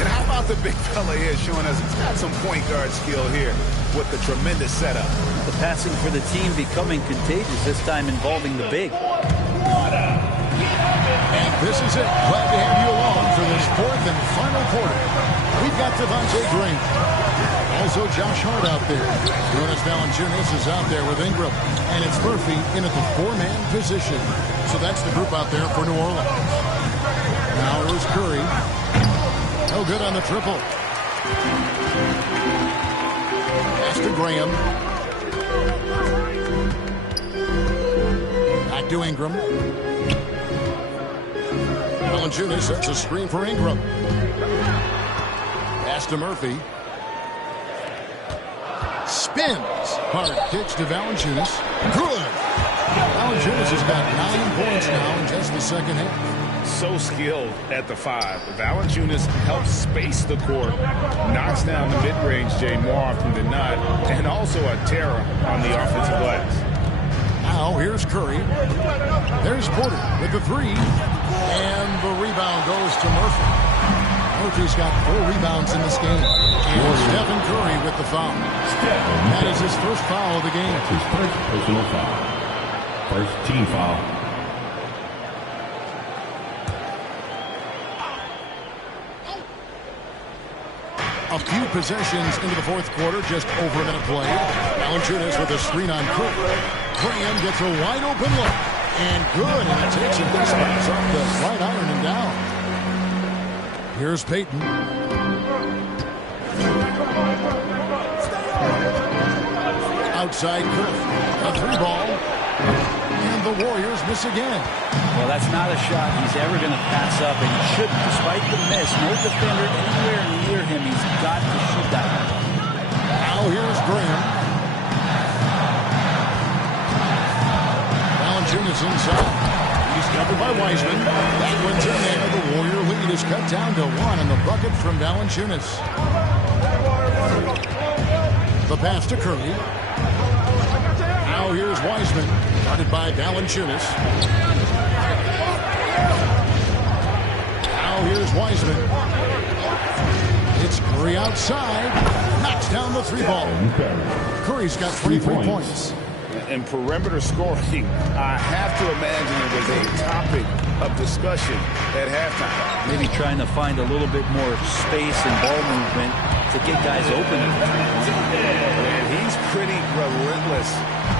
And how about the big fella here showing us he's got some point guard skill here with the tremendous setup. The passing for the team becoming contagious, this time involving the big. And this is it. Glad to have you along for this fourth and final quarter. We've got Devontae Green. Also Josh Hart out there. Jonas Valanciunas is out there with Ingram. And it's Murphy in at the 4-man position. So that's the group out there for New Orleans. Now here's Curry. No good on the triple. Pass to Graham. Back to Ingram. Valanciunas sets a screen for Ingram. Pass to Murphy. Spins. Hard kicks to Valanciunas. Good. Valanciunas has got 9 points now in just the second half. So skilled at the 5. Valanciunas helps space the court, knocks down the mid-range Jay more often than not, and also a terror on the offensive glass. Now here's Curry. There's Porter with the 3. And the rebound goes to Murphy. Murphy's got 4 rebounds in this game. And Stephen Curry with the foul. That is his first foul of the game. That's his first personal foul. First team foul. A few possessions into the fourth quarter, just over a minute played. Valanciunas with a screen on Cook. Graham gets a wide open look. And good, and it takes him this bounce off the right iron and down. Here's Payton. Outside Kirk. A 3-ball. And the Warriors miss again. Well, that's not a shot he's ever going to pass up, and he shouldn't, despite the miss. No defender anywhere near him. He's got to shoot that one. Now here's Graham. Valanciunas inside. He's covered by Wiseman. That one's in there. The Warrior lead is cut down to 1 on the bucket from Valanciunas. The pass to Curry. Now here's Wiseman. Guarded by Valanciunas. here's Wiseman. It's Curry outside. Knocks down the three ball. Curry's got 23 points. And perimeter scoring, I have to imagine it was a topic of discussion at halftime. Maybe trying to find a little bit more space and ball movement to get guys open. And he's pretty relentless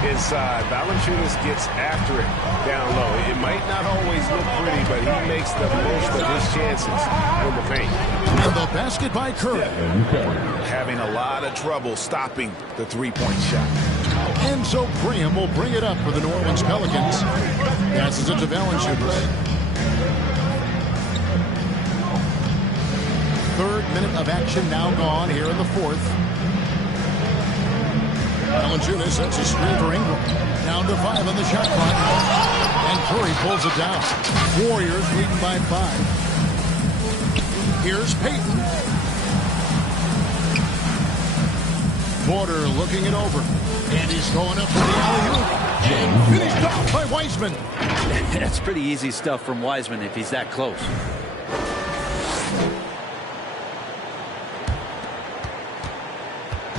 inside. Valanciunas gets after it down low. It might not always look pretty, but he makes the most of his chances in the paint. And the basket by Curry. Having a lot of trouble stopping the three-point shot. And so Graham will bring it up for the New Orleans Pelicans. Passes it to Valanciunas. Third minute of action now gone here in the fourth. Valanciunas sets a screen for Ingram. Down to 5 on the shot clock. And Curry pulls it down. Warriors leading by 5. Here's Payton. Porter looking it over. And he's going up for the alley-oop. And finished off by Wiseman. That's pretty easy stuff from Wiseman if he's that close.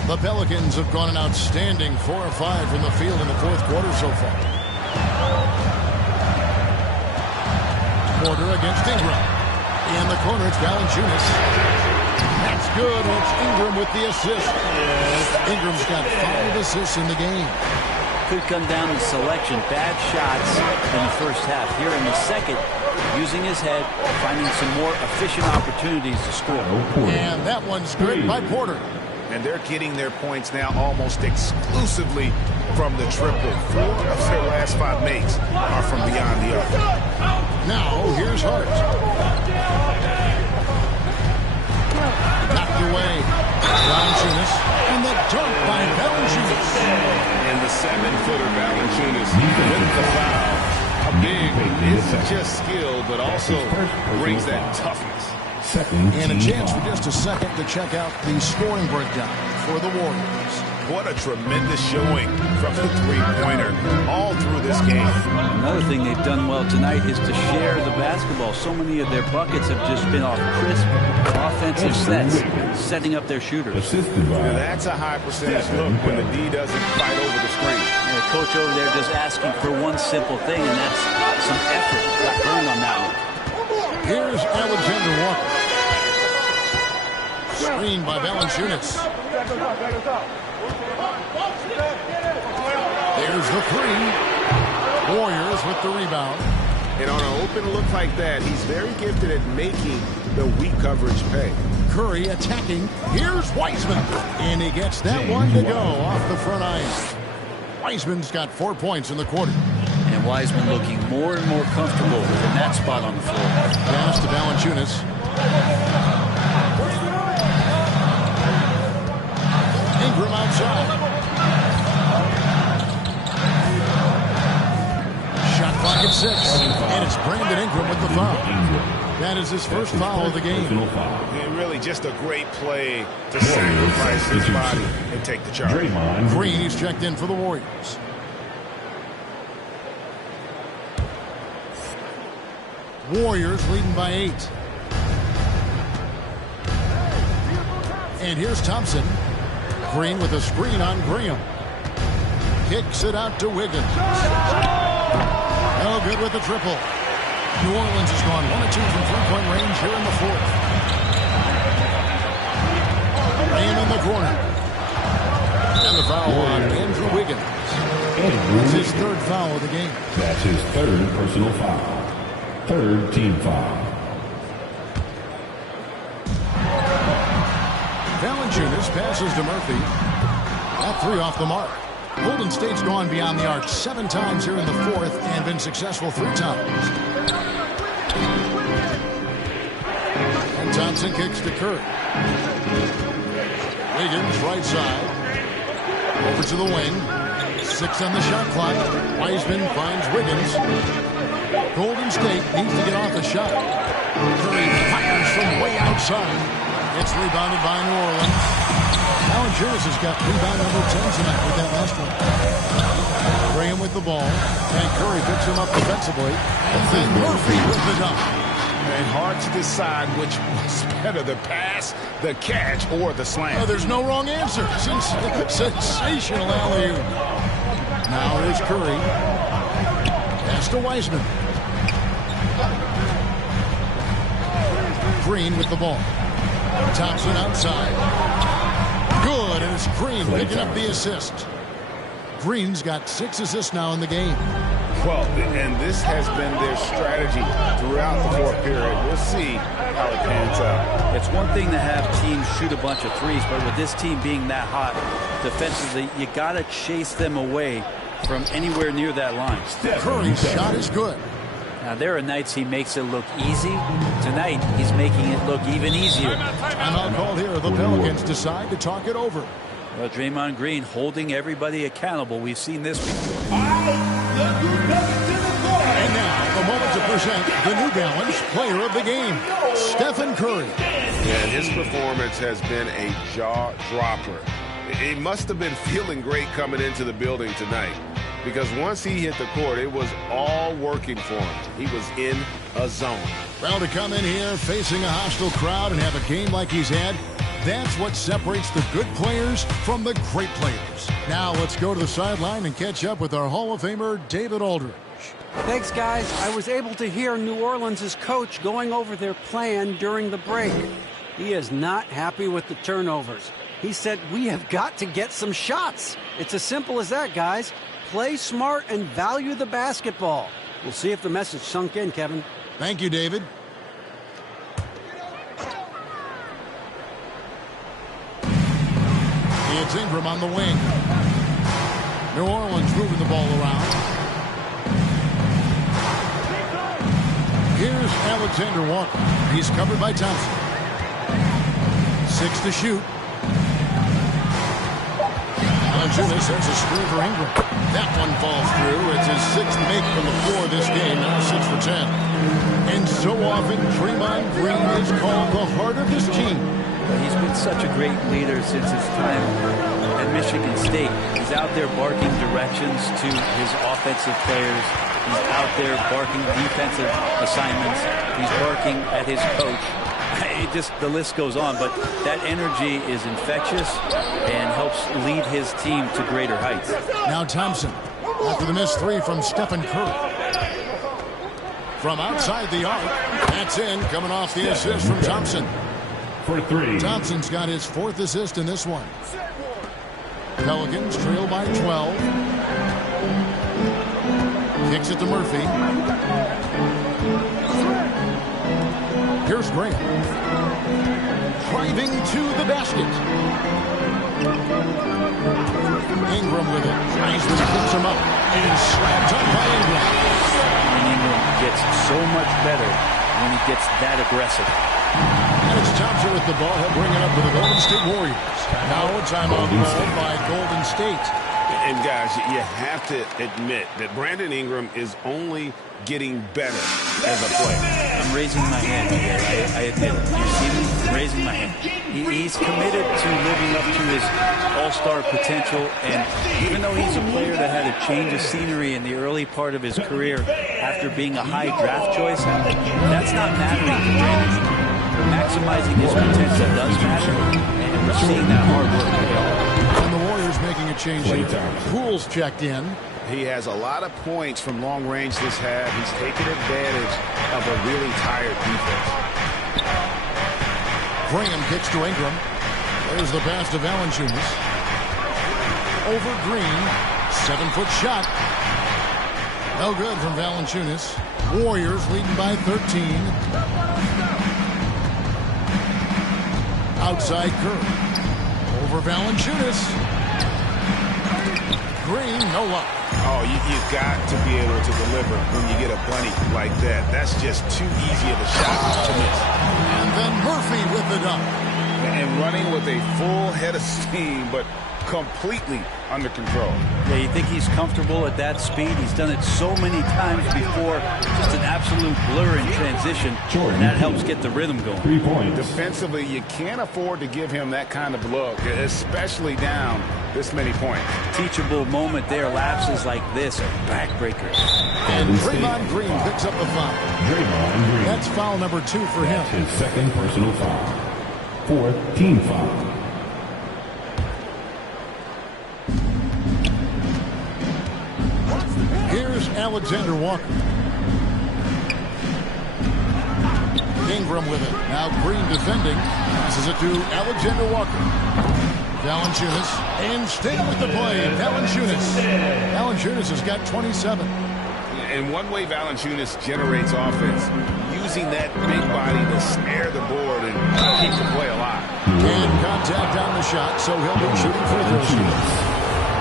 The Pelicans have gone an outstanding 4 or 5 from the field in the fourth quarter so far. Porter against Ingram. In the corner, it's Valanciunas. That's good. It's Ingram with the assist. Ingram's got 5 assists in the game. Could come down to selection. Bad shots in the first half. Here in the second, using his head, finding some more efficient opportunities to score. And that one's good by Porter. And they're getting their points now almost exclusively from the triple. 4 of their last 5 makes are from beyond the arc. Now, here's Hart. Knocked away. Valanciunas. And the dunk by Valanciunas. And the 7-footer Valanciunas with the foul. Big isn't just skill, but also brings that toughness. And a chance for just a second to check out the scoring breakdown for the Warriors. What a tremendous showing from the three-pointer all through this game. Another thing they've done well tonight is to share the basketball. So many of their buckets have just been off crisp offensive sets, setting up their shooters. That's a high percentage look when the D doesn't fight over the screen. And the coach over there just asking for one simple thing, and that's some effort. Got burned on that one. Here's Alexander Walker. Screen by Valanciunas. There's the 3. Warriors with the rebound. And on an open look like that, he's very gifted at making the weak coverage pay. Curry attacking. Here's Wiseman. And he gets that one to go off the front ice. Wiseman's got 4 points in the quarter. And Wiseman looking more and more comfortable in that spot on the floor. Pass to Valanciunas. Ingram outside. Shot clock at 6. And it's Brandon Ingram with the foul. That is his first foul of the game. And really just a great play to sacrifice his body and take the charge. Green is checked in for the Warriors. Warriors leading by 8. And here's Thompson. Green with a screen on Graham. Kicks it out to Wiggins. No good with the triple. New Orleans has gone 1 of 2 from three-point range here in the fourth. Graham in the corner. And the foul on Andrew Wiggins. That's his 3rd foul of the game. That's his 3rd personal foul. 3rd team foul. Valanciunas passes to Murphy. That 3 off the mark. Golden State's gone beyond the arc 7 times here in the fourth and been successful 3 times. And Thompson kicks to Curry. Wiggins right side. Over to the wing. 6 on the shot clock. Wiseman finds Wiggins. Golden State needs to get off the shot. Curry fires from way outside. It's rebounded by New Orleans. Valanciunas has got rebound number 10 tonight with that last one. Graham with the ball. And Curry picks him up defensively. And Murphy with the dunk. And hard to decide which was better, the pass, the catch, or the slam. There's no wrong answer. Sensational alley-oop. Now here's Curry. Pass to Wiseman. Green with the ball. Thompson outside. Good, and it's Green picking up the assist. Green's got 6 assists now in the game. Well, and this has been their strategy throughout the fourth period. We'll see how it pans out. It's one thing to have teams shoot a bunch of threes, but with this team being that hot defensively, you got to chase them away from anywhere near that line. Curry's shot is good. Now, there are nights he makes it look easy. Tonight, he's making it look even easier. Timeout called here. The Pelicans decide to talk it over. Well, Draymond Green holding everybody accountable. We've seen this before. And now, a moment to present the New Balance Player of the Game, Stephen Curry. And his performance has been a jaw-dropper. He must have been feeling great coming into the building tonight, because once he hit the court, it was all working for him. He was in a zone. Well, to come in here facing a hostile crowd and have a game like he's had, that's what separates the good players from the great players. Now let's go to the sideline and catch up with our Hall of Famer, David Aldridge. Thanks, guys. I was able to hear New Orleans' coach going over their plan during the break. He is not happy with the turnovers. He said, we have got to get some shots. It's as simple as that, guys. Play smart and value the basketball. We'll see if the message sunk in, Kevin. Thank you, David. It's Ingram on the wing. New Orleans moving the ball around. Here's Alexander Walker. He's covered by Thompson. 6 to shoot. Valanciunas, there's a screen for Ingram. That one falls through. It's his 6th make from the floor this game. Now 6 for 10. And so often, Draymond Green is called the heart of this team. He's been such a great leader since his time at Michigan State. He's out there barking directions to his offensive players. He's out there barking defensive assignments. He's barking at his coach. The list goes on, but that energy is infectious and helps lead his team to greater heights. Now Thompson, after the missed 3 from Stephen Curry. From outside the arc, that's in, coming off the assist from Thompson. For 3. Thompson's got his 4th assist in this one. Pelicans trail by 12. Kicks it to Murphy. Here's Graham. Driving to the basket. Ingram with it. Wiseman picks him up. And slapped up by Ingram. And Ingram gets so much better when he gets that aggressive. And it's Thompson with the ball. He'll bring it up to the Golden State Warriors. Now a timeout called by Golden State. And guys, you have to admit that Brandon Ingram is only getting better as a player. I'm raising my hand here. I admit it. You see me? I'm raising my hand. He's committed to living up to his all-star potential, and even though he's a player that had a change of scenery in the early part of his career after being a high draft choice, that's not mattering to Brandon Ingram. Maximizing his potential does matter, and we're seeing that hard work pay off. And the Warriors making a change here. Poole's checked in. He has a lot of points from long range this half. He's taken advantage of a really tired defense. Graham kicks to Ingram. There's the pass to Valanciunas. Over Green. 7-foot shot. No good from Valanciunas. Warriors leading by 13. Outside Curry. Over Valanciunas. Green, no luck. Oh, you've got to be able to deliver when you get a bunny like that. That's just too easy of a shot to miss. And then Murphy with the dunk. And running with a full head of steam, but completely under control. Yeah, you think he's comfortable at that speed? He's done it so many times before. Just an absolute blur in transition, and that helps get the rhythm going. 3 points. Defensively, you can't afford to give him that kind of look, especially down this many points. Teachable moment there. Lapses like this are backbreakers. And Draymond Green picks up the foul. Draymond Green. That's foul number 2 for him. His second personal foul. 4th team foul. Here's Alexander Walker. Ingram with it. Now Green defending. Passes it to Alexander Walker. Valanciunas. And staying with the play. Valanciunas has got 27. And one way Valanciunas generates offense, using that big body to snare the board and keep the play alive. And contact on the shot, so he'll be shooting free throws.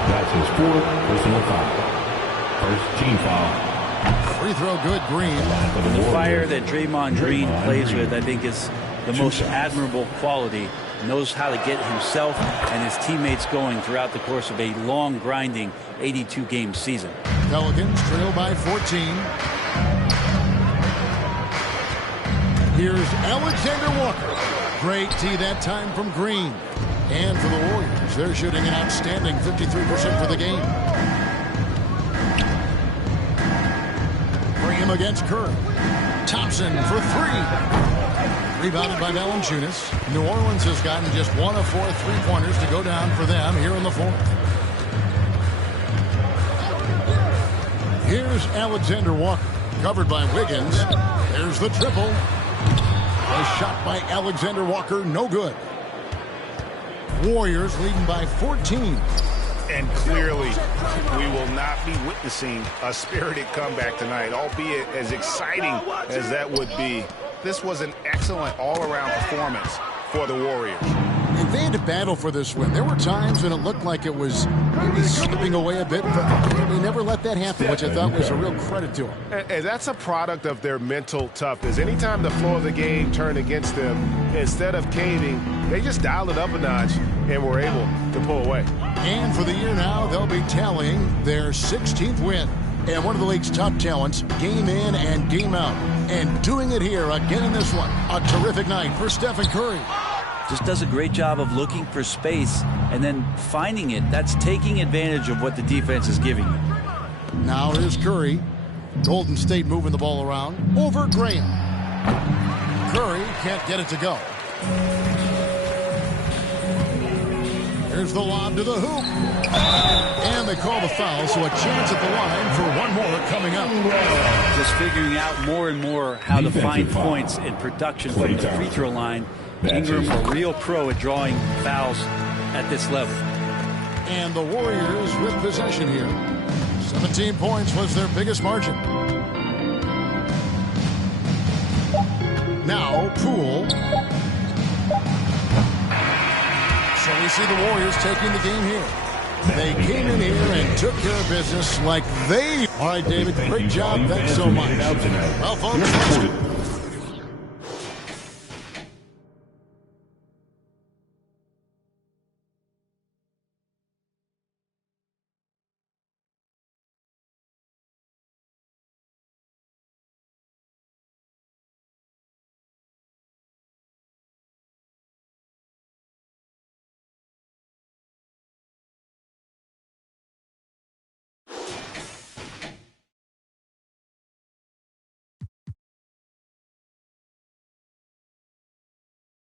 That's his 4th personal foul. First team foul. Free throw good, Green. The fire that Draymond Green plays with, I think, is the most admirable quality. Knows how to get himself and his teammates going throughout the course of a long, grinding 82-game season. Pelicans trail by 14. Here's Alexander Walker. Great tee that time from Green. And for the Warriors, they're shooting an outstanding 53% for the game. Graham against Curry. Thompson for 3. Rebounded by Valanciunas. New Orleans has gotten just 1 of 4 3-pointers to go down for them here in the 4th. Here's Alexander Walker. Covered by Wiggins. There's the triple. A shot by Alexander Walker, no good. Warriors leading by 14. And clearly, we will not be witnessing a spirited comeback tonight, albeit as exciting as that would be. This was an excellent all-around performance for the Warriors. And they had to battle for this win. There were times when it looked like it was maybe slipping away a bit, but they never let that happen, which I thought was a real credit to them. And that's a product of their mental toughness. Anytime the flow of the game turned against them, instead of caving, they just dialed it up a notch and were able to pull away. And for the year now, they'll be tallying their 16th win. And one of the league's top talents, game in and game out. And doing it here again in this one. A terrific night for Stephen Curry. Just does a great job of looking for space and then finding it. That's taking advantage of what the defense is giving you. Now here's Curry. Golden State moving the ball around. Over Graham. Curry can't get it to go. Here's the lob to the hoop. And they call the foul, so a chance at the line for one more coming up. Just figuring out more and more how to find points in production from the free throw line. Ingram, a real pro at drawing fouls at this level. And the Warriors with possession here. 17 points was their biggest margin. Now, Poole. So we see the Warriors taking the game here. They came in here and took care of business like they... All right, David, great job. Thanks so much. Well, folks,